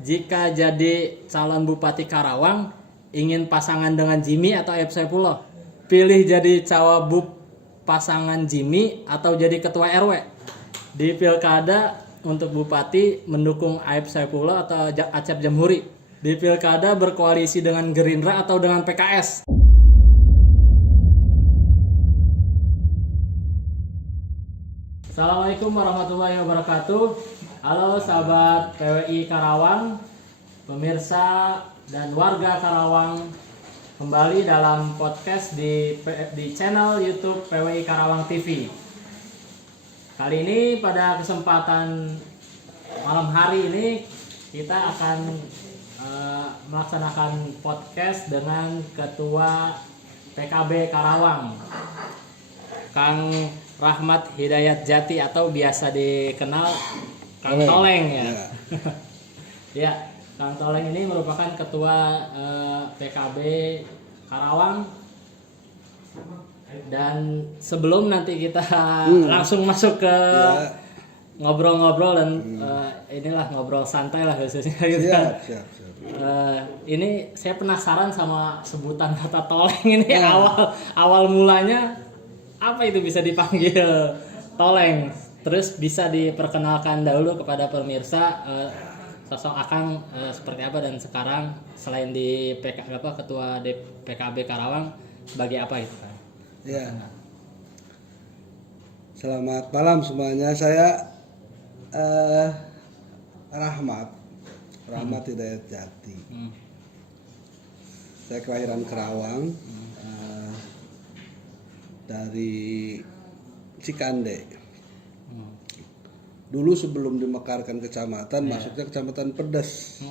Jika jadi calon Bupati Karawang, ingin pasangan dengan Jimmy atau Aib Saipullah? Pilih jadi cawagup pasangan Jimmy atau jadi ketua RW? Di pilkada untuk Bupati mendukung Aib Saipullah atau Acep Jamhuri? Di pilkada berkoalisi dengan Gerindra atau dengan PKS? Assalamualaikum warahmatullahi wabarakatuh. Halo sahabat PWI Karawang, pemirsa dan warga Karawang, kembali dalam podcast di channel YouTube PWI Karawang TV. Kali ini pada kesempatan malam hari ini kita akan melaksanakan podcast dengan Ketua PKB Karawang, Kang Rahmat Hidayat Jati atau biasa dikenal Kang Toleng ya. Ya, Kang Toleng ini merupakan ketua PKB Karawang. Dan sebelum nanti kita langsung masuk ke ngobrol-ngobrol dan inilah ngobrol santai lah khususnya gitu kan. Siap. Ini saya penasaran sama sebutan kata Toleng ini. Awal mulanya apa itu bisa dipanggil Toleng? Terus bisa diperkenalkan dahulu kepada pemirsa sosok Akang seperti apa, dan sekarang selain di ketua PKB Karawang sebagai apa itu kan? Ya. Selamat malam semuanya. Saya Rahmat Hidayat Jati. Saya kelahiran Karawang, dari Cikande. Dulu sebelum dimekarkan kecamatan, masuknya kecamatan Pedes.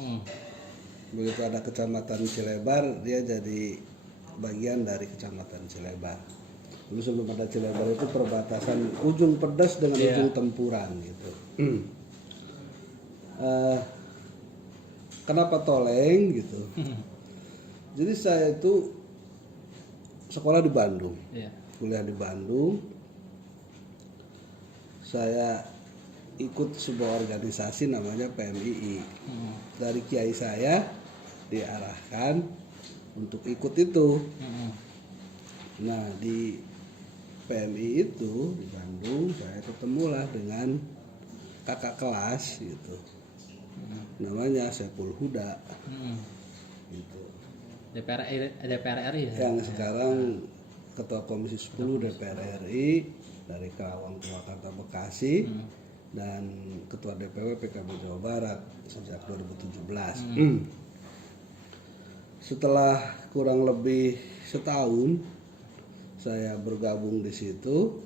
Begitu ada kecamatan Cilebar, dia jadi bagian dari kecamatan Cilebar. Dulu sebelum ada Cilebar itu perbatasan ujung Pedes dengan ujung Tempuran gitu. Kenapa Toleng gitu? Jadi saya itu sekolah di Bandung, kuliah di Bandung. Saya ikut sebuah organisasi namanya PMII. Dari kiai saya diarahkan untuk ikut itu. Nah, di PMI itu di Bandung saya ketemulah dengan kakak kelas gitu. Namanya Saiful Huda. Gitu. DPR RI ya? Yang sekarang Ketua Komisi 10 DPR RI dari Karawang, Purwakarta, Bekasi. Dan Ketua DPW PKB Jawa Barat sejak 2017. Setelah kurang lebih setahun saya bergabung di situ,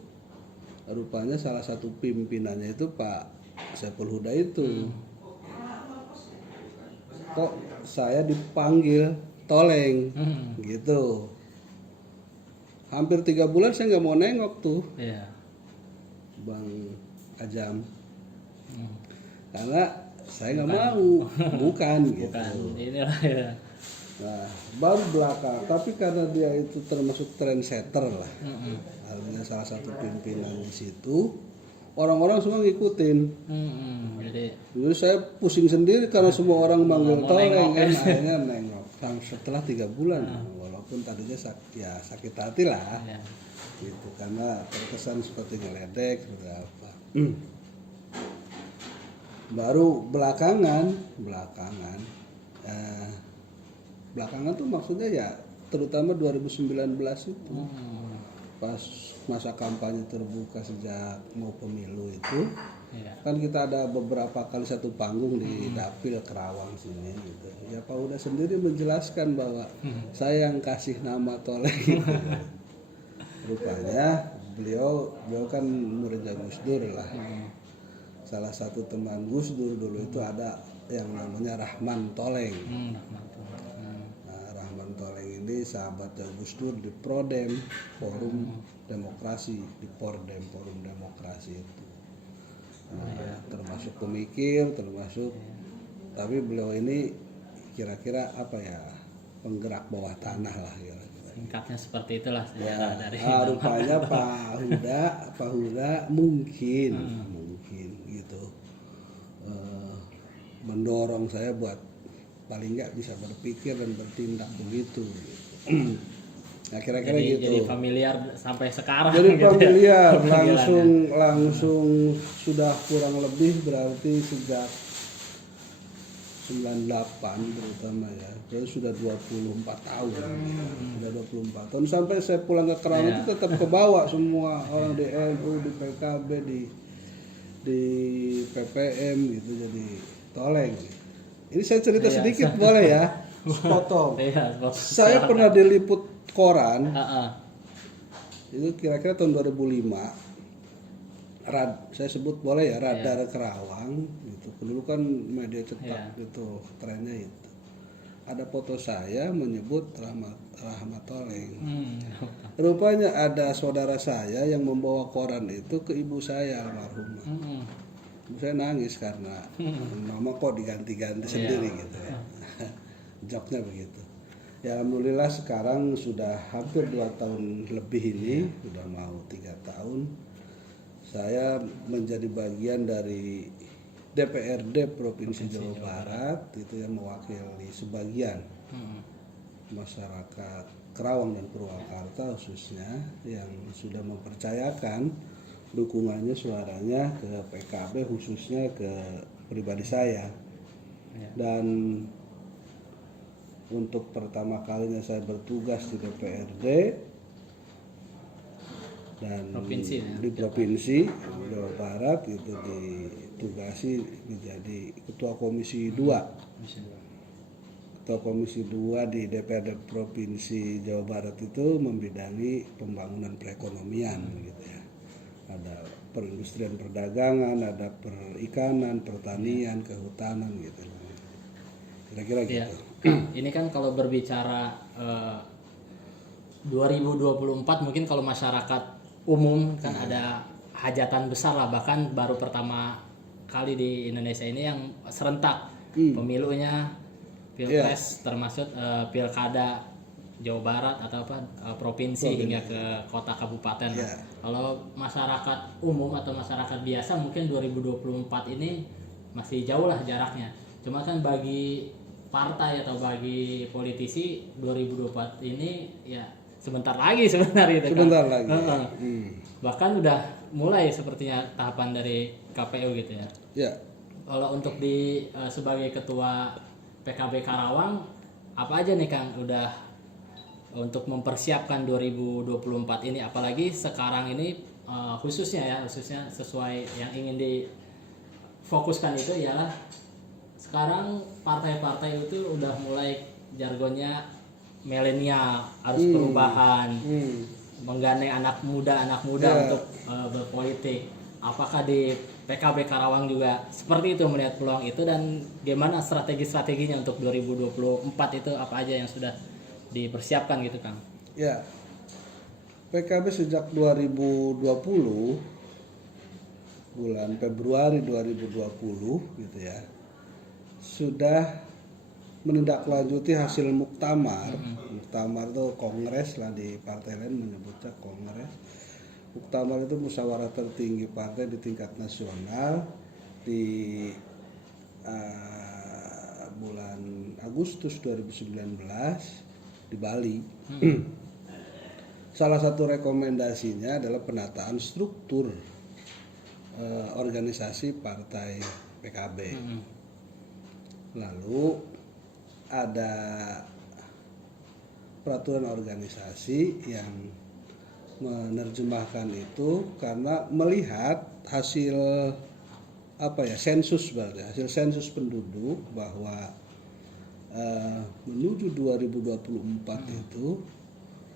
rupanya salah satu pimpinannya itu Pak Saiful Huda itu. Kok saya dipanggil Toleng gitu. Hampir 3 bulan saya nggak mau nengok tuh, Bang Ajam, karena saya nggak mau, bukan gitu. Inilah ya. Nah, baru belakang, tapi karena dia itu termasuk trendsetter lah, artinya salah satu pimpinan di situ, orang-orang semua ngikutin. Jadi saya pusing sendiri karena semua orang manggil Toleng, akhirnya nengok. Setelah 3 bulan, walaupun tadinya sakit hati lah. Gitu, karena terkesan seperti ngeledek seperti apa. Baru belakangan tuh maksudnya ya terutama 2019 itu, pas masa kampanye terbuka sejak mau pemilu itu, kan kita ada beberapa kali satu panggung di Dapil Karawang sini gitu. Ya Pak Huda sendiri menjelaskan bahwa saya yang kasih nama Toleng gitu. Rupanya beliau kan muridnya Gus Dur lah. Salah satu teman Gus Dur dulu itu ada yang namanya Rahman Toleng. Nah, Rahman Toleng ini sahabatnya Gus Dur di Prodem, Forum Demokrasi, di Forum Demokrasi itu. Nah, termasuk pemikir, tapi beliau ini kira-kira apa ya, penggerak bawah tanah lah kira-kira. Singkatnya seperti itulah dari rupanya Pak Huda mungkin gitu mendorong saya buat paling nggak bisa berpikir dan bertindak begitu. Nah kira-kira gitu. Jadi familiar sampai sekarang. Jadi gitu familiar, ya, langsung sudah kurang lebih berarti sejak 98 terutama ya. Jadi sudah 24 tahun. Sudah 24 tahun sampai saya pulang ke Kerawang itu tetap kebawa semua orang di NU, di PKB, di PPM gitu jadi toleng. Ini saya cerita sedikit boleh ya? Potong. Saya pernah diliput koran. Itu kira-kira tahun 2005. Saya sebut boleh ya, Radar Kerawang gitu. Dulu kan media cetak gitu, trennya itu. Ada foto saya menyebut Rahmat Toleng. Rupanya ada saudara saya yang membawa koran itu ke ibu saya almarhumah. Ibu saya nangis karena mama kok diganti-ganti sendiri gitu ya. Joknya begitu. Ya alhamdulillah sekarang sudah hampir 2 tahun lebih ini, sudah mau 3 tahun. Saya menjadi bagian dari DPRD Provinsi Jawa Barat itu yang mewakili sebagian masyarakat Kerawang dan Purwakarta khususnya yang sudah mempercayakan dukungannya suaranya ke PKB khususnya ke pribadi saya. Dan untuk pertama kalinya saya bertugas di DPRD dan di provinsi Jawa Barat itu ditugasi menjadi ketua komisi 2. Ketua komisi 2 di DPRD Provinsi Jawa Barat itu membidangi pembangunan perekonomian gitu ya. Ada perindustrian perdagangan, ada perikanan, pertanian, kehutanan gitu. Kira-kira gitu. Ini kan kalau berbicara 2024 mungkin kalau masyarakat umum kan ada hajatan besar lah, bahkan baru pertama kali di Indonesia ini yang serentak pemilunya, pilpres termasuk pilkada Jawa Barat atau provinsi hingga ke kota kabupaten. Kalau masyarakat umum atau masyarakat biasa mungkin 2024 ini masih jauh lah jaraknya. Cuma kan bagi partai atau bagi politisi 2024 ini ya sebentar lagi sebenarnya. Sebentar lagi. Bahkan udah mulai sepertinya tahapan dari KPU gitu ya. Kalau untuk sebagai ketua PKB Karawang apa aja nih Kang udah untuk mempersiapkan 2024 ini, apalagi sekarang ini khususnya sesuai yang ingin difokuskan itu ialah sekarang partai-partai itu udah mulai jargonnya milenial, harus perubahan, menggandeng anak muda untuk berpolitik. Apakah di PKB Karawang juga seperti itu melihat peluang itu, dan gimana strategi-strateginya untuk 2024 itu apa aja yang sudah dipersiapkan gitu Kang? Ya, PKB sejak 2020 bulan Februari 2020 gitu ya sudah menindaklanjuti hasil muktamar. Muktamar itu kongres lah, di partai lain menyebutnya kongres. Muktamar itu musyawarah tertinggi partai di tingkat nasional di bulan Agustus 2019 di Bali. Salah satu rekomendasinya adalah penataan struktur organisasi partai PKB. Lalu ada peraturan organisasi yang menerjemahkan itu karena melihat hasil sensus, hasil sensus penduduk bahwa menuju 2024 itu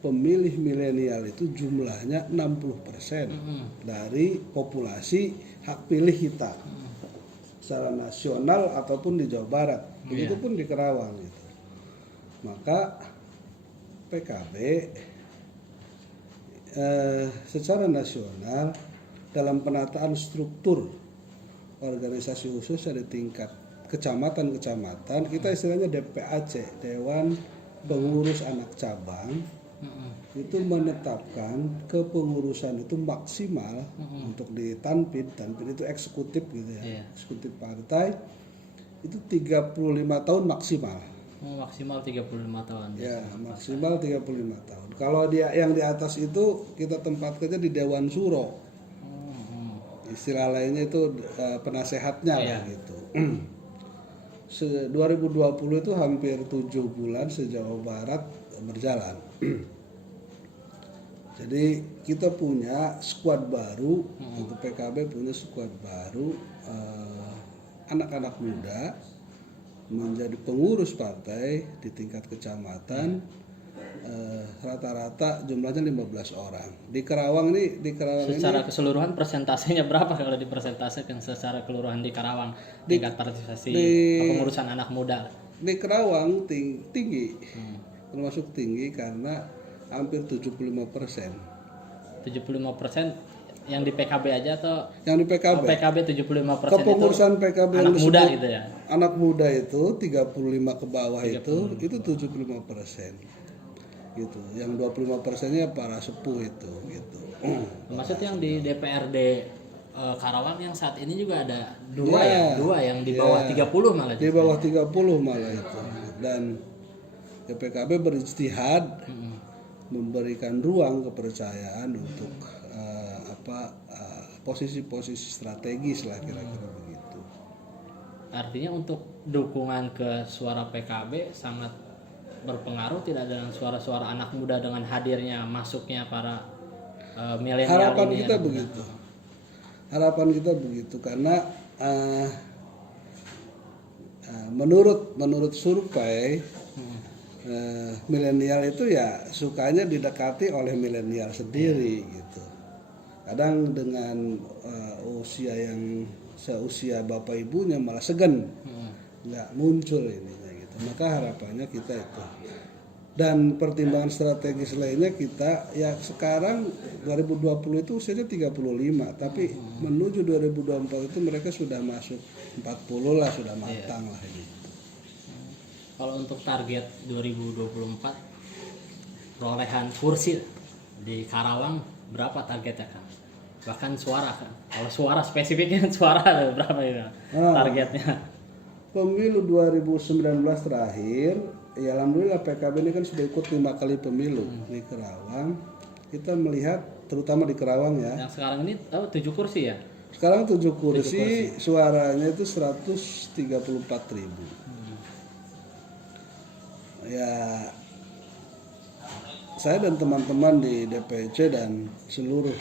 pemilih milenial itu jumlahnya 60% dari populasi hak pilih kita secara nasional ataupun di Jawa Barat, begitupun di Kerawang gitu. Maka PKB secara nasional dalam penataan struktur organisasi khusus di tingkat kecamatan kita istilahnya DPAC, Dewan Pengurus Anak Cabang, itu menetapkan kepengurusan itu maksimal untuk tanpid itu eksekutif gitu ya, eksekutif partai itu 35 tahun maksimal. Maksimal 35 tahun. Ya, maksimal 35 tahun. Kalau dia yang di atas itu kita tempatkannya di Dewan Suro. Istilah lainnya itu penasehatnya lah gitu. 2020 itu hampir 7 bulan se-Jawa Barat berjalan. Jadi kita punya skuad baru, untuk PKB punya skuad baru, anak-anak muda menjadi pengurus partai di tingkat kecamatan, rata-rata jumlahnya 15 orang. Di Karawang secara keseluruhan persentasenya berapa kalau dipresentasikan secara keseluruhan di Karawang tingkat partisipasi pengurusan anak muda? Di Karawang tinggi, termasuk tinggi karena hampir 75%. 75% yang di PKB aja atau yang di PKB? PKB 75% kepengurusan itu PKB anak yang muda disebut, gitu ya? Anak muda itu 35 ke bawah 35. itu 75%. Gitu. Yang 25%-nya para sepuh itu gitu. Maksud yang di DPRD Karawang yang saat ini juga ada dua yang di bawah 30 malah. Di bawah 30 malah itu. Dan PKB berijtihad memberikan ruang kepercayaan untuk posisi-posisi strategis lah kira-kira begitu. Artinya untuk dukungan ke suara PKB sangat berpengaruh tidak dengan suara-suara anak muda dengan hadirnya masuknya para milenial. Harapan kita begitu. Harapan kita begitu karena menurut survei milenial itu ya sukanya didekati oleh milenial sendiri gitu. Kadang dengan usia yang seusia bapak ibunya malah segan, nggak muncul ininya gitu. Maka harapannya kita itu. Dan pertimbangan strategis lainnya kita ya sekarang 2020 itu usianya 35, tapi menuju 2024 itu mereka sudah masuk 40 lah, sudah matang lah ini. Kalau untuk target 2024 perolehan kursi di Karawang berapa targetnya kan? Bahkan suara kan? Kalau suara spesifiknya suara berapa itu targetnya? Pemilu 2019 terakhir, ya alhamdulillah PKB ini kan sudah ikut 5 kali pemilu di Karawang. Kita melihat terutama di Karawang ya. Yang sekarang ini 7 kursi ya? Sekarang 7 kursi, suaranya itu 134.000. Ya, saya dan teman-teman di DPC dan seluruh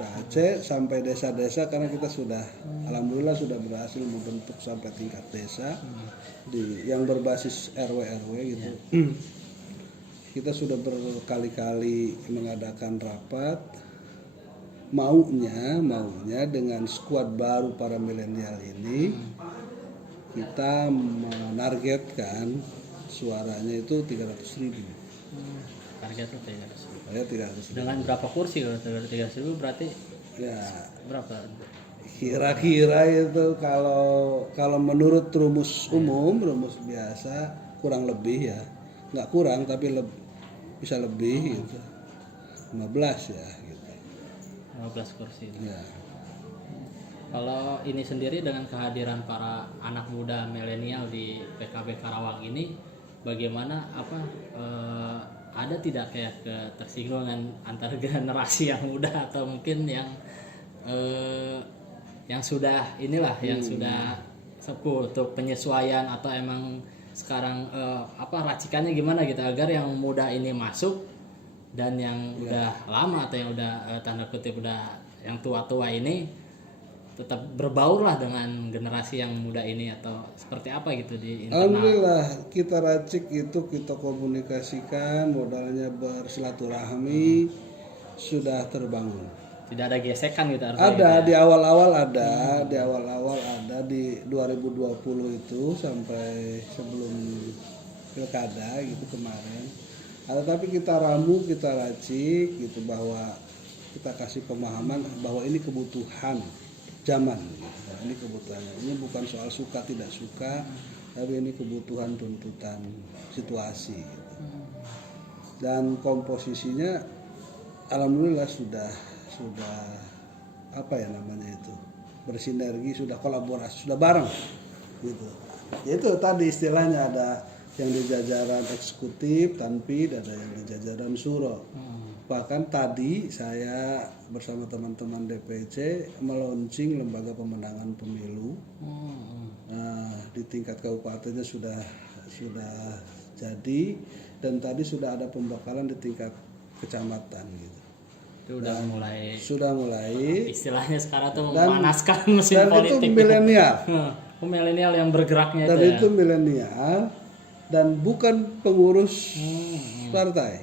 PAC sampai desa-desa karena kita sudah alhamdulillah sudah berhasil membentuk sampai tingkat desa yang berbasis RW gitu. Kita sudah berkali-kali mengadakan rapat, maunya dengan skuad baru para milenial ini kita menargetkan suaranya itu 300.000. Targetnya 300.000. Dengan berapa kursi kalau 300.000 berarti ya berapa? Kira-kira itu kalau menurut rumus umum, rumus biasa kurang lebih ya, nggak kurang tapi bisa lebih gitu, 15 ya gitu. 15 kursi. Ya. Kalau ini sendiri dengan kehadiran para anak muda milenial di PKB Karawang ini, bagaimana ada tidak kayak ketersinggungan antar generasi yang muda atau mungkin yang sudah yang sudah sepuh untuk penyesuaian atau emang sekarang racikannya gimana gitu agar yang muda ini masuk dan yang udah lama atau yang udah tanda kutip udah yang tua-tua ini tetap berbaur lah dengan generasi yang muda ini atau seperti apa gitu di internal. Alhamdulillah kita racik itu kita komunikasikan, modalnya bersilaturahmi sudah terbangun. Tidak ada gesekan gitu artinya. Ada gitu ya? Di awal-awal ada di 2020 itu sampai sebelum pilkada gitu kemarin. Tapi kita ramu, kita racik gitu bahwa kita kasih pemahaman bahwa ini kebutuhan zaman gitu. Ini kebutuhannya, ini bukan soal suka tidak suka, tapi ini kebutuhan tuntutan situasi gitu. Dan komposisinya alhamdulillah sudah bersinergi, sudah kolaborasi, sudah bareng gitu. itu tadi istilahnya ada yang di jajaran eksekutif tanpid, ada yang di jajaran suro. Bahkan tadi saya bersama teman-teman DPC meluncing lembaga pemenangan pemilu. Nah, di tingkat kabupatennya sudah jadi, dan tadi sudah ada pembekalan di tingkat kecamatan gitu. Itu Sudah mulai. Istilahnya sekarang tuh memanaskan mesin dan politik. itu milenial. Milenial yang bergeraknya Dan itu. itu milenial dan bukan pengurus partai.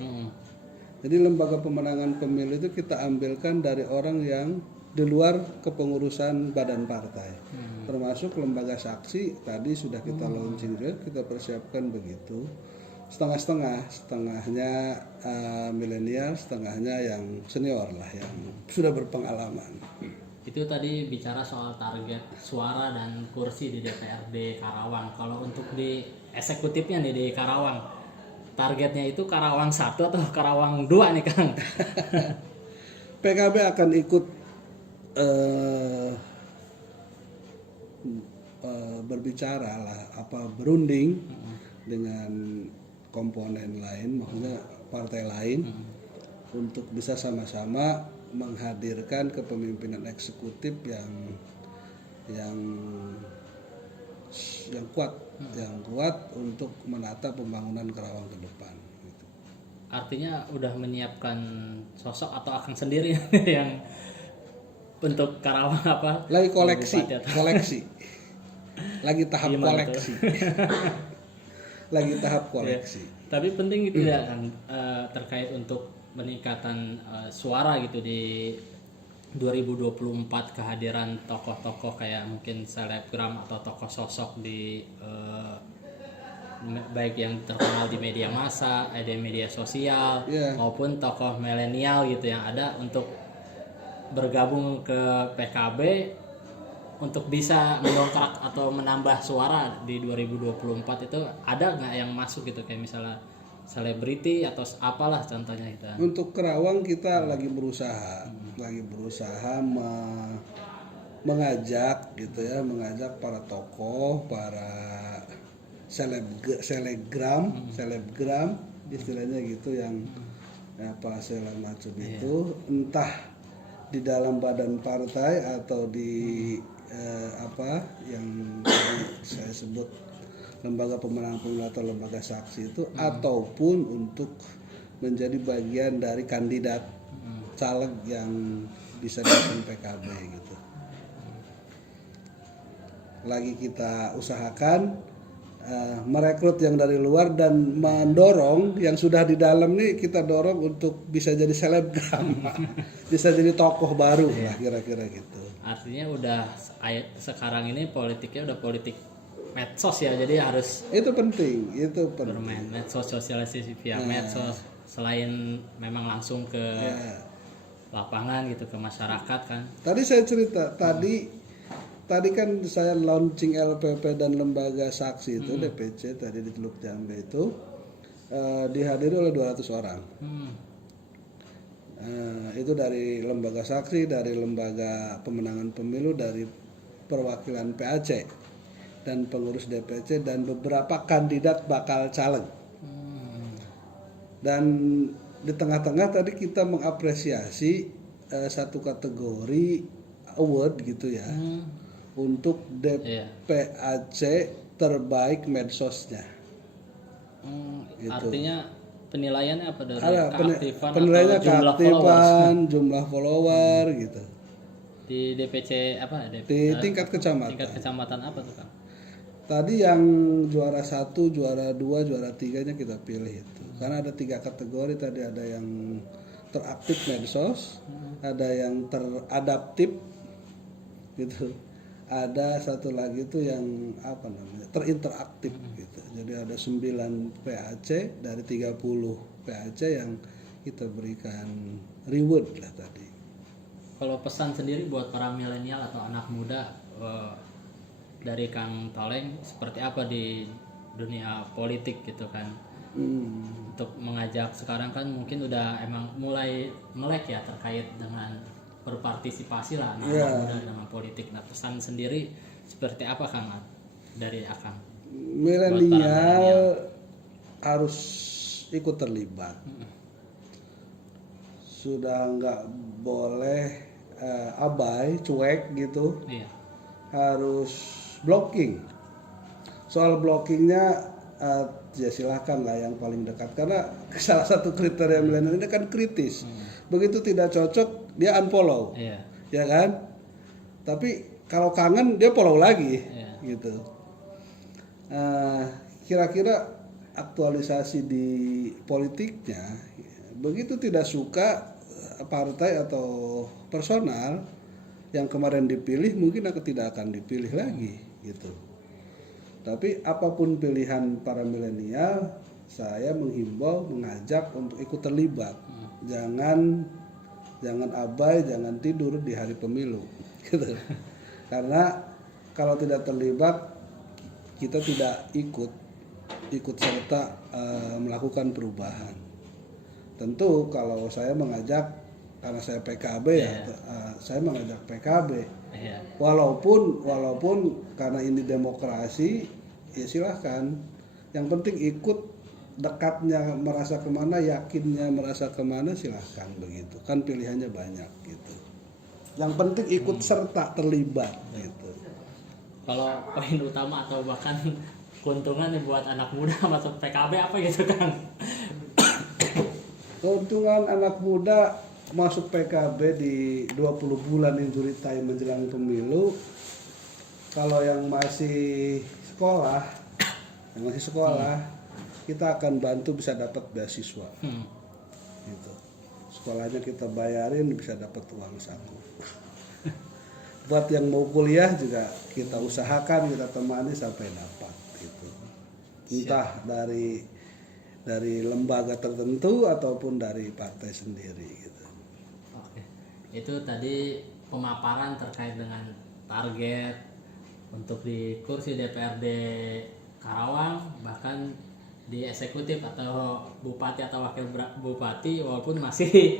Jadi lembaga pemenangan pemilu itu kita ambilkan dari orang yang di luar kepengurusan badan partai. Termasuk lembaga saksi tadi sudah kita launching juga, kita persiapkan begitu. Setengahnya milenial, setengahnya yang senior lah, yang sudah berpengalaman. Itu tadi bicara soal target suara dan kursi di DPRD Karawang. Kalau untuk di eksekutifnya nih di Karawang, targetnya itu Karawang 1 atau Karawang 2 nih Kang? PKB akan ikut berbicara lah, berunding dengan komponen lain, maksudnya partai lain, untuk bisa sama-sama menghadirkan kepemimpinan eksekutif yang kuat untuk menata pembangunan Karawang ke depan. Gitu. Artinya udah menyiapkan sosok atau Akang sendiri yang untuk Karawang apa? Lagi koleksi. Lagi tahap koleksi. Lagi tahap koleksi. Ya, tapi penting gitu ya kan terkait untuk peningkatan suara gitu di 2024, kehadiran tokoh-tokoh kayak mungkin selebgram atau tokoh sosok di baik yang terkenal di media massa, di media sosial, maupun tokoh milenial gitu yang ada untuk bergabung ke PKB untuk bisa mendongkrak atau menambah suara di 2024. Itu ada nggak yang masuk gitu, kayak misalnya selebriti atau apalah contohnya itu? Untuk Karawang kita lagi berusaha mengajak gitu ya, mengajak para tokoh, para selebgram istilahnya gitu, yang segala macam itu, entah di dalam badan partai atau di yang saya sebut lembaga pemenangan pemilu atau lembaga saksi itu, ataupun untuk menjadi bagian dari kandidat caleg yang bisa diusung PKB gitu. Lagi kita usahakan merekrut yang dari luar dan mendorong yang sudah di dalam nih, kita dorong untuk bisa jadi selebgram, bisa jadi tokoh baru lah kira-kira gitu. Artinya udah sekarang ini politiknya udah politik medsos ya, jadi harus itu penting bermain medsos, sosialisasi via medsos, selain memang langsung ke lapangan gitu, ke masyarakat kan. Tadi saya cerita tadi kan saya launching LPP dan lembaga saksi itu DPC tadi di Teluk Jambe itu dihadiri oleh 200 orang. Itu dari lembaga saksi, dari lembaga pemenangan pemilu, dari perwakilan PAC dan pengurus DPC, dan beberapa kandidat bakal caleg. Dan di tengah-tengah tadi kita mengapresiasi satu kategori award gitu ya, untuk DPAC terbaik medsosnya. Gitu. Artinya penilaiannya apa dari keaktifan penilaiannya atau jumlah follower gitu. Di DPC di tingkat kecamatan. Tingkat kecamatan apa tuh Kang? Tadi yang juara 1, juara 2, juara 3-nya kita pilih itu. Karena ada 3 kategori tadi, ada yang teraktif medsos, ada yang teradaptif gitu. Ada satu lagi itu yang terinteraktif gitu. Jadi ada 9 PAC dari 30 PAC yang kita berikan reward lah tadi. Kalau pesan sendiri buat para milenial atau anak muda dari Kang Toleng, seperti apa di dunia politik gitu kan? Untuk mengajak sekarang kan mungkin udah emang mulai melek ya terkait dengan berpartisipasi lah anak muda dalam politik. Nah, pesan sendiri seperti apa Kang dari Akang? milenial harus ikut terlibat. Sudah nggak boleh abai, cuek gitu. Iya. Harus blocking. Soal blockingnya ya silahkan lah yang paling dekat, karena salah satu kriteria milenial ini kan kritis. Begitu tidak cocok dia unfollow, Iya. ya kan? Tapi kalau kangen dia follow lagi, gitu. Kira-kira aktualisasi di politiknya, begitu tidak suka partai atau personal yang kemarin dipilih, mungkin tidak akan dipilih lagi, gitu. Tapi apapun pilihan para milenial, saya menghimbau, mengajak untuk ikut terlibat. Jangan abai, jangan tidur di hari pemilu, gitu. Karena kalau tidak terlibat, kita tidak ikut serta melakukan perubahan. Tentu kalau saya mengajak, karena saya PKB saya mengajak PKB. Walaupun karena ini demokrasi, ya silahkan. Yang penting ikut, dekatnya merasa kemana, yakinnya merasa kemana, silahkan begitu. Kan pilihannya banyak gitu. Yang penting ikut serta terlibat gitu. Kalau poin utama atau bahkan keuntungan nih buat anak muda masuk PKB apa gitu Kang? Keuntungan anak muda masuk PKB di 20 bulan injury time menjelang pemilu, kalau yang masih sekolah, kita akan bantu bisa dapat beasiswa. Gitu. Sekolahnya kita bayarin, bisa dapat uang saku. Buat yang mau kuliah juga kita usahakan, kita temani sampai dapat gitu. Entah dari lembaga tertentu ataupun dari partai sendiri gitu. Oke. Itu tadi pemaparan terkait dengan target untuk di kursi DPRD Karawang, bahkan di eksekutif atau bupati atau wakil bupati, walaupun masih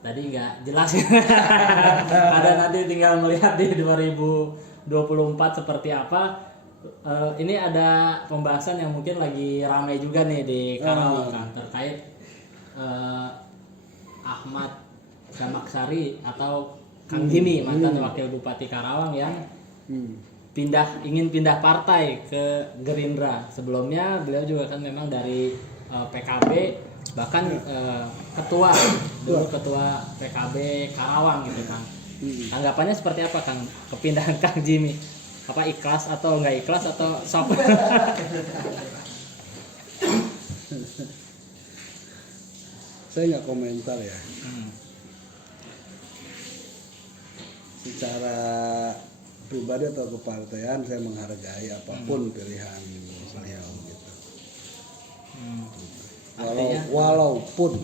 tadi nggak jelas. Ada nanti tinggal melihat di 2024 seperti apa. Ini ada pembahasan yang mungkin lagi ramai juga nih di Karawang kan, terkait Ahmad Damaksari atau Kang Jimmy, mantan wakil bupati Karawang yang ingin pindah partai ke Gerindra. Sebelumnya beliau juga kan memang dari PKB, bahkan ketua PKB Karawang gitu Kang. Tanggapannya seperti apa Kang kepindahan Kang Jimmy? Apa ikhlas atau enggak ikhlas atau sok? Saya nggak komentar ya. Secara pribadi atau kepartaian saya menghargai apapun pilihan beliau gitu. Walaupun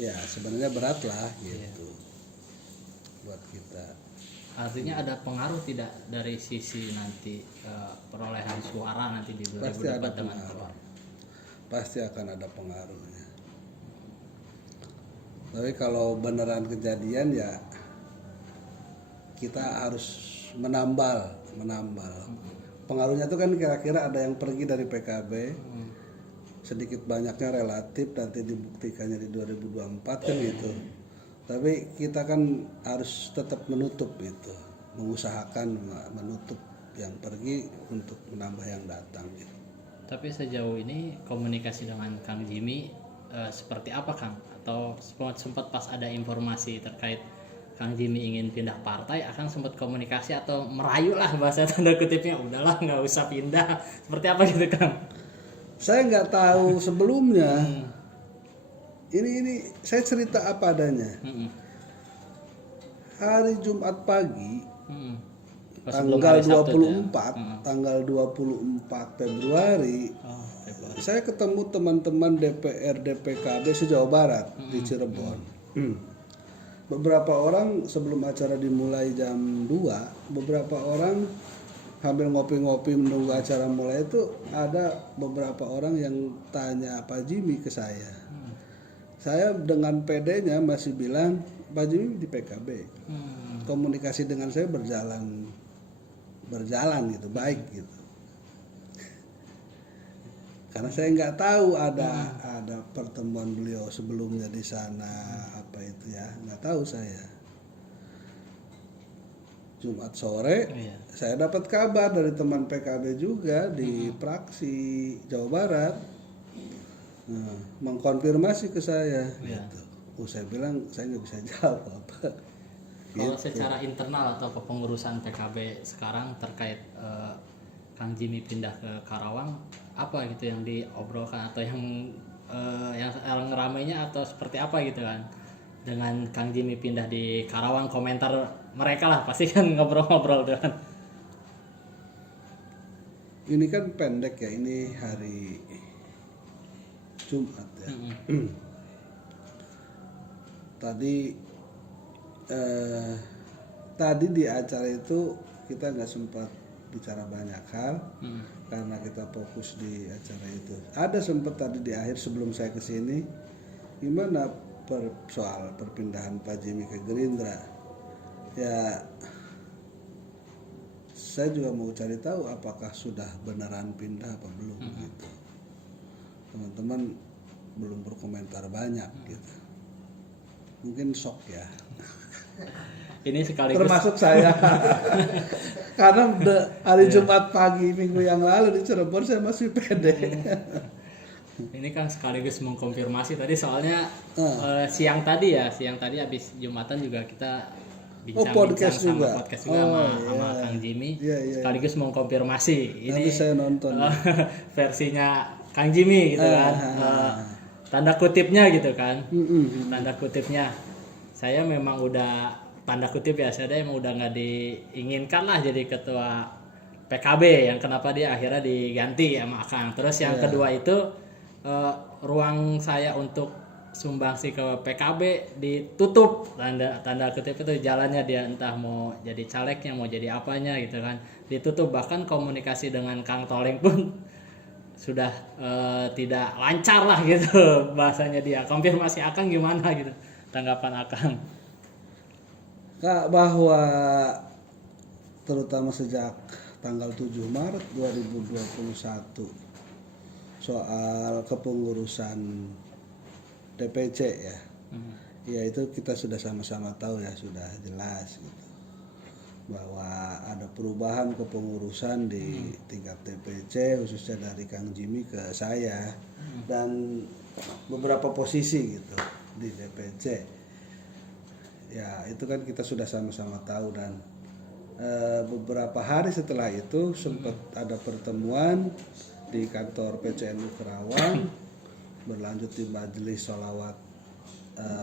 ya sebenarnya berat lah gitu buat kita. Artinya ada pengaruh tidak dari sisi nanti perolehan suara nanti di 2024 dengan keluar? Pasti akan ada pengaruhnya. Tapi kalau beneran kejadian ya kita harus menambal. Pengaruhnya itu kan kira-kira ada yang pergi dari PKB, sedikit banyaknya relatif, nanti dibuktikannya di 2024 kan gitu. Tapi kita kan harus tetap menutup itu, mengusahakan menutup yang pergi untuk menambah yang datang gitu. Tapi sejauh ini komunikasi dengan Kang Jimmy seperti apa Kang? Atau sempat pas ada informasi terkait Kang Jimmy ingin pindah partai, akan sempat komunikasi atau merayu lah bahasa tanda kutipnya, udahlah nggak usah pindah, seperti apa gitu Kang? Saya nggak tahu sebelumnya. Ini saya cerita apa adanya. Hari Jumat pagi, tanggal 24 Februari, saya ketemu teman-teman DPRD PKB se-Jawa Barat di Cirebon. Beberapa orang sebelum acara dimulai jam 2, beberapa orang sambil ngopi-ngopi menunggu acara mulai itu, ada beberapa orang yang tanya Pak Jimmy ke saya. Saya dengan pedenya masih bilang Pak Jimmy di PKB. komunikasi dengan saya berjalan gitu, baik gitu. Karena saya nggak tahu ada pertemuan beliau sebelumnya di sana, apa itu ya, nggak tahu saya. Jumat sore saya dapat kabar dari teman PKB juga di praksi Jawa Barat, mengkonfirmasi ke saya. Gitu. Saya bilang saya nggak bisa jawab apa. Kalau secara internal atau kepengurusan PKB sekarang terkait Kang Jimmy pindah ke Karawang, apa gitu yang diobrolkan atau yang ramainya atau seperti apa gitu kan? Dengan Kang Jimmy pindah di Karawang, komentar mereka lah pasti kan ngobrol-ngobrol dengan. Ini kan pendek ya, ini hari Jumat ya. Tadi di acara itu kita nggak sempat bicara banyak hal karena kita fokus di acara itu. Ada sempat tadi di akhir sebelum saya kesini, gimana soal perpindahan Pak Jimmy ke Gerindra. Ya, saya juga mau cari tahu apakah sudah beneran pindah apa belum gitu. Teman-teman belum berkomentar banyak gitu. Mungkin shock ya. Ini sekaligus termasuk saya. Karena hari Jumat pagi minggu yang lalu di Cirebon saya masih pede. Ini kan sekaligus mengkonfirmasi tadi soalnya siang tadi habis Jumatan juga kita bincang-bincang sama podcast juga sama Kang Jimmy, sekaligus mengkonfirmasi ini saya nonton versinya Kang Jimmy gitu kan, tanda kutipnya gitu kan, tanda kutipnya saya memang udah tanda kutip ya, saya emang udah nggak diinginkan lah jadi ketua PKB, yang kenapa dia akhirnya diganti sama Akang. Terus yang kedua itu ruang saya untuk sumbangsi ke PKB ditutup, tanda kutip itu, jalannya dia entah mau jadi calegnya mau jadi apanya gitu kan ditutup. Bahkan komunikasi dengan Kang Toleng pun sudah tidak lancar lah gitu bahasanya dia. Konfirmasi Akang gimana gitu, tanggapan Akang? Kak, bahwa terutama sejak tanggal 7 Maret 2021 soal kepengurusan DPC ya, ya itu kita sudah sama-sama tahu ya, sudah jelas gitu bahwa ada perubahan kepengurusan di tingkat DPC, khususnya dari Kang Jimmy ke saya dan beberapa posisi gitu di DPC. Ya itu kan kita sudah sama-sama tahu, dan beberapa hari setelah itu sempat ada pertemuan di kantor PCNU Karawang, berlanjut di majelis sholawat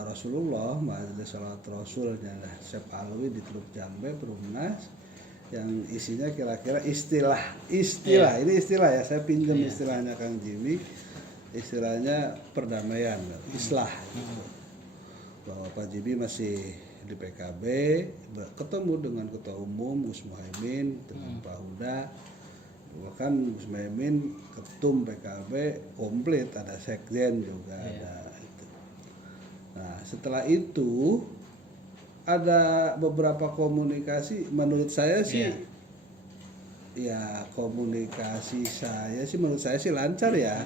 Rasulullah, majelis sholawat Rasulnya Syekh Alwi di Teluk Jambe, Perumnas, yang isinya kira-kira istilah ini istilah ya, saya pinjam istilahnya Kang Jimmy, istilahnya perdamaian, islah gitu. Bahwa Pak Jimmy masih di PKB, ketemu dengan Ketua Umum Gus Muhaimin, dengan Pak Huda, bahkan Gus Muhaimin ketum PKB komplit, ada sekjen juga ada itu. Nah setelah itu ada beberapa komunikasi, menurut saya sih ya komunikasi saya sih menurut saya sih lancar ya.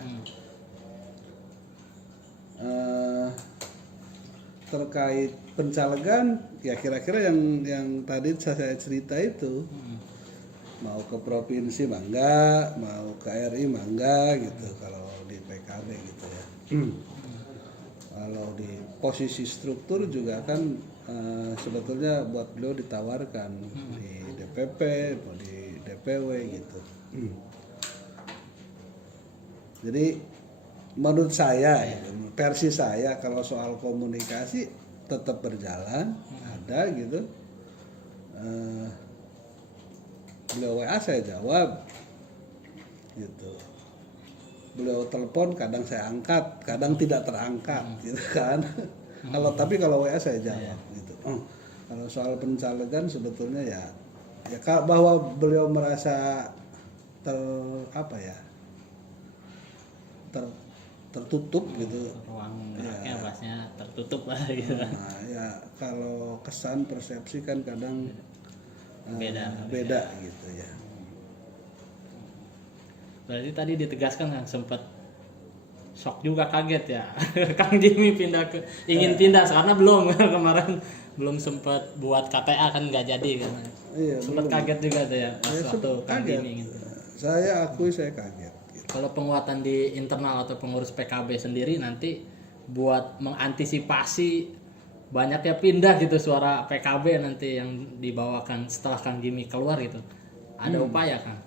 Terkait pencalegan ya kira-kira yang tadi saya cerita itu, mau ke provinsi mah enggak, mau ke RI mah enggak gitu kalau di PKB gitu ya. Kalau di posisi struktur juga kan sebetulnya buat beliau ditawarkan di DPP, di DPW gitu. Jadi menurut saya, versi saya, kalau soal komunikasi tetap berjalan, ada gitu. Beliau WA saya jawab, gitu. Beliau telepon kadang saya angkat, kadang tidak terangkat, gitu kan. Kalau WA saya jawab, gitu. Kalau soal pencalegan sebetulnya ya bahwa beliau merasa tertutup gitu. Ruang geraknya pasnya tertutup lah gitu. Nah ya kalau kesan persepsi kan kadang Beda gitu ya. Berarti tadi ditegaskan kan sempat shock juga, kaget ya. Kang Jimmy ingin pindah karena belum kemarin belum sempat buat KTA kan nggak jadi kan. Iya, Sempat kaget juga tuh ya pas waktu Kang kaget. Jimmy gitu. Saya akui saya kaget gitu. Kalau penguatan di internal atau pengurus PKB sendiri nanti buat mengantisipasi banyaknya pindah gitu suara PKB nanti yang dibawakan setelah Kang Jimmy keluar gitu. Ada upaya kan?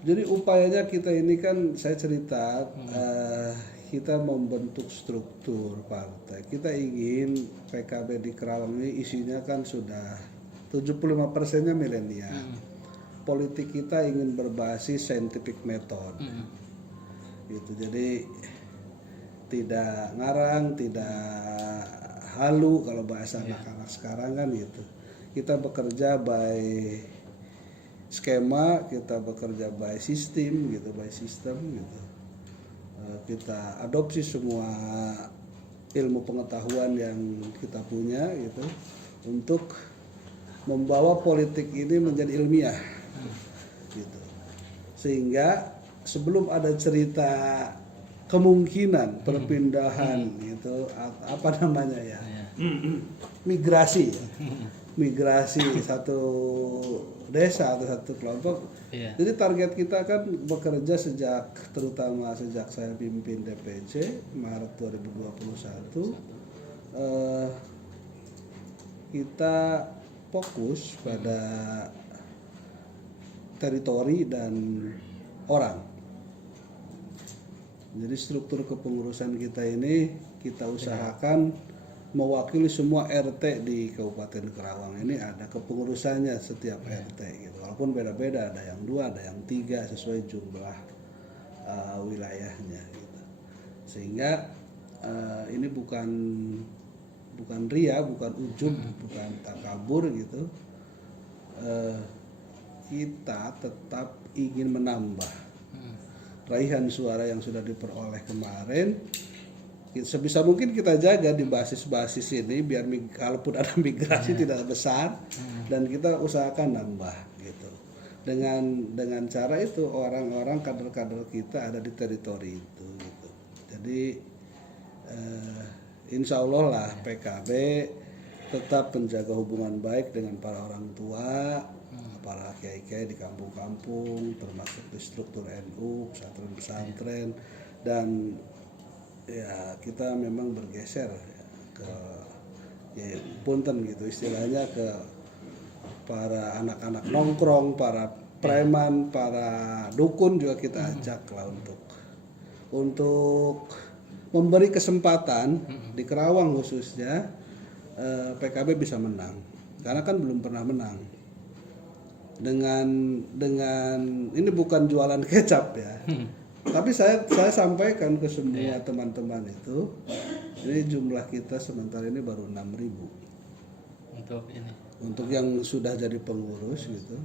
Jadi upayanya kita ini kan saya cerita kita membentuk struktur partai. Kita ingin PKB di Kerawang ini isinya kan sudah 75%-nya milenial. Politik kita ingin berbasis scientific method. Gitu. Jadi tidak ngarang, tidak halu kalau bahasa anak-anak sekarang kan gitu. Kita bekerja by skema, kita bekerja by sistem gitu, gitu. Kita adopsi semua ilmu pengetahuan yang kita punya gitu untuk membawa politik ini menjadi ilmiah gitu. Sehingga sebelum ada cerita kemungkinan perpindahan gitu, apa namanya ya, migrasi satu desa atau satu kelompok. Jadi target kita kan bekerja terutama sejak saya pimpin DPC Maret 2021, kita fokus pada teritori dan orang. Jadi struktur kepengurusan kita ini kita usahakan mewakili semua RT di Kabupaten Kerawang ini ada kepengurusannya setiap RT gitu. Walaupun beda-beda, ada yang 2, ada yang 3 sesuai jumlah wilayahnya gitu. Sehingga ini bukan ria, bukan ujub, bukan takabur gitu. Kita tetap ingin menambah raihan suara yang sudah diperoleh kemarin. Sebisa mungkin kita jaga di basis-basis ini biar kalaupun ada migrasi tidak besar, dan kita usahakan nambah gitu. Dengan cara itu orang-orang kader-kader kita ada di teritori itu gitu. Jadi insya Allah lah PKB tetap menjaga hubungan baik dengan para orang tua, para kiai-kiai di kampung-kampung, termasuk di struktur NU, pesantren-pesantren, dan ya kita memang bergeser ya, ke punten gitu istilahnya, ke para anak-anak nongkrong, para preman, para dukun juga kita ajak lah untuk memberi kesempatan di Kerawang khususnya PKB bisa menang, karena kan belum pernah menang. Dengan ini bukan jualan kecap ya. Tapi saya sampaikan ke semua teman-teman itu, ini jumlah kita sementara ini baru 6.000 untuk yang sudah jadi pengurus gitu.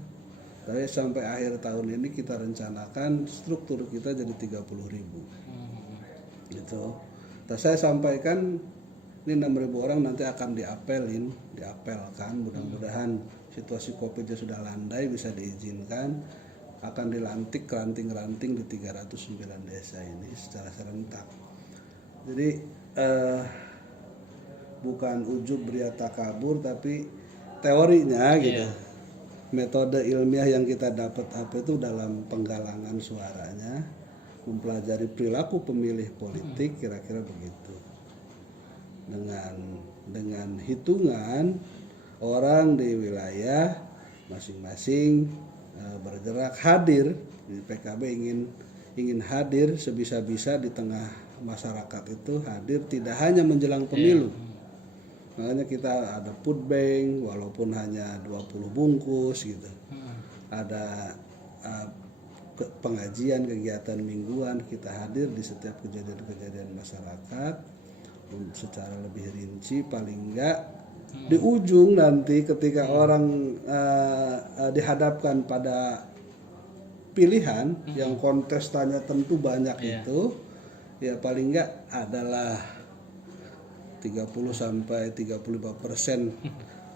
Tapi sampai akhir tahun ini kita rencanakan struktur kita jadi 30.000 gitu. Nah, saya sampaikan ini 6.000 orang nanti akan diapelkan, mudah-mudahan situasi COVID sudah landai, bisa diizinkan, akan dilantik ranting-ranting di 309 desa ini secara serentak. Jadi bukan ujub ria takabur, tapi teorinya gitu. Metode ilmiah yang kita dapat itu dalam penggalangan suaranya, mempelajari perilaku pemilih politik, kira-kira begitu. Dengan hitungan orang di wilayah masing-masing bergerak hadir di PKB, ingin hadir sebisa-bisa di tengah masyarakat itu, hadir tidak hanya menjelang pemilu. Makanya kita ada food bank walaupun hanya 20 bungkus gitu. Ada pengajian, kegiatan mingguan, kita hadir di setiap kejadian-kejadian masyarakat secara lebih rinci. Paling enggak di ujung nanti ketika orang dihadapkan pada pilihan yang kontestannya tentu banyak itu, ya paling enggak adalah 30 sampai 35%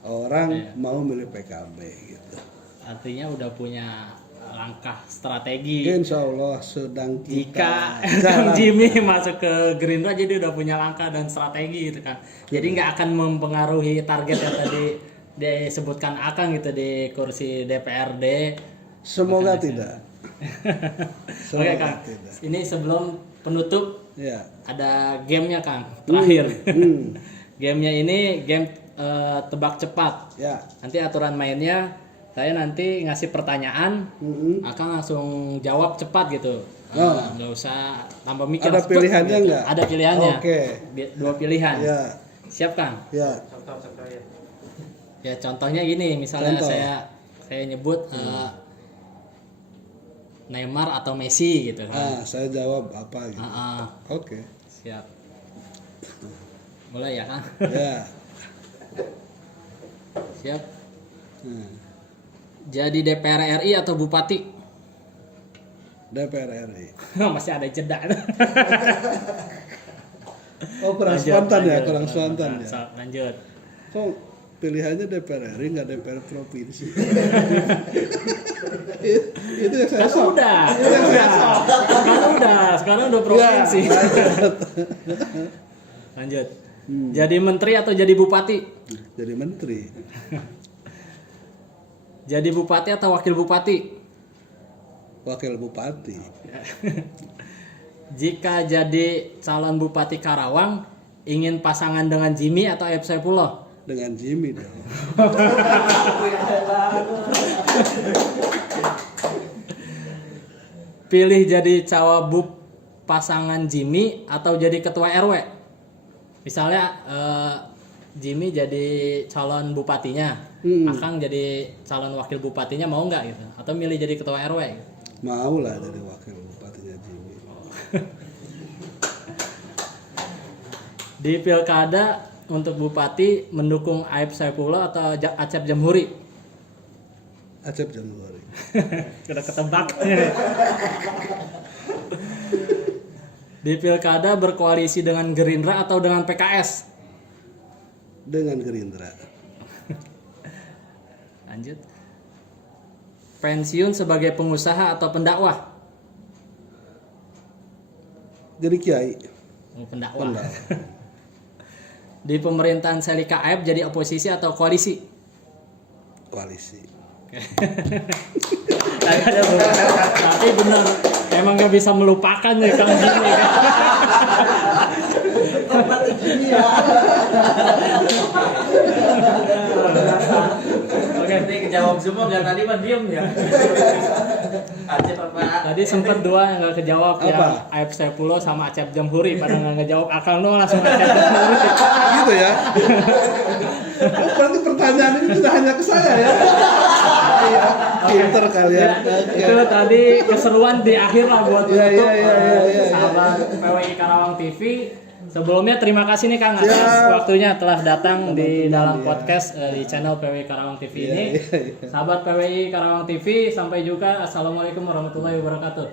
orang mau milih PKB gitu. Artinya udah punya langkah strategi. Insya Allah sedang Jika kita Kang Jimmy masuk ke Gerindra, jadi udah punya langkah dan strategi gitu kan. Jadi nggak akan mempengaruhi target yang tadi disebutkan Akang gitu di kursi DPRD. Semoga tidak. Oke Kang, ini sebelum penutup Ya. ada gamenya Kang, terakhir. Gamenya ini game tebak cepat. Ya. Nanti aturan mainnya, saya nanti ngasih pertanyaan, Akang langsung jawab cepat gitu. Nggak usah tambah mikir. Ada pilihannya gitu. nggak? Ada pilihannya. Oke. 2 pilihan. Ya. Siap Kang? Ya. Ya contohnya gini, misalnya Contoh. saya nyebut Neymar atau Messi gitu kan. Saya jawab apa gitu. Oke. Siap. Mulai ya Kang? Ya. Siap. Nah, Jadi DPR RI atau bupati? DPR RI. Masih ada jeda. Oh, kurang Lanjut, spontan ya, lanjut. kurang spontan ya. Lanjut. Kok pilihannya DPR RI nggak DPR provinsi? Itu yang saya Kan sok. udah. Sekarang udah provinsi. Ya, lanjut. Lanjut. Jadi menteri atau jadi bupati? Jadi menteri. Jadi bupati atau wakil bupati? Wakil bupati. Jika jadi calon bupati Karawang, ingin pasangan dengan Jimmy atau Aib Saipullah? Dengan Jimmy dong. Pilih jadi cawagup pasangan Jimmy atau jadi ketua RW? Misalnya Jimmy jadi calon bupatinya, Akang jadi calon wakil bupatinya, mau nggak gitu? Atau milih jadi ketua RW? Gitu? Mau lah jadi wakil bupatinya Jimmy. Di pilkada untuk bupati mendukung Aib Saipullah atau Acep Jamhuri? Acep Januari. Sudah ketebak. Di pilkada berkoalisi dengan Gerindra atau dengan PKS? Dengan Gerindra. Lanjut. Pensiun sebagai pengusaha atau pendakwah? Jadi kiai. Pendakwah. Di pemerintahan Selika Aib jadi oposisi atau koalisi? Koalisi. Tapi benar, emang nggak bisa melupakan ya Kang Jimmy kan? Oke, nanti kejawab semua nggak tadi mah diem ya. Acep apa? Tadi sempat 2 yang nggak kejawab ya, Apa? Aib Saipullah sama Acep Jamhuri, pada nggak ngejawab Akang dong langsung Acep Jamhuri. Gitu ya. Oh, berarti pertanyaan ini tidak hanya ke saya ya. Iya, pinter kalian. Oke. Itu tadi keseruan di akhir lah buat Iya, menutup iya. sahabat PWI Karawang TV. Sebelumnya terima kasih nih Kang atas waktunya telah datang di dalam podcast di channel PWI Karawang TV ini. Sahabat PWI Karawang TV, sampai jumpa. Assalamualaikum warahmatullahi wabarakatuh.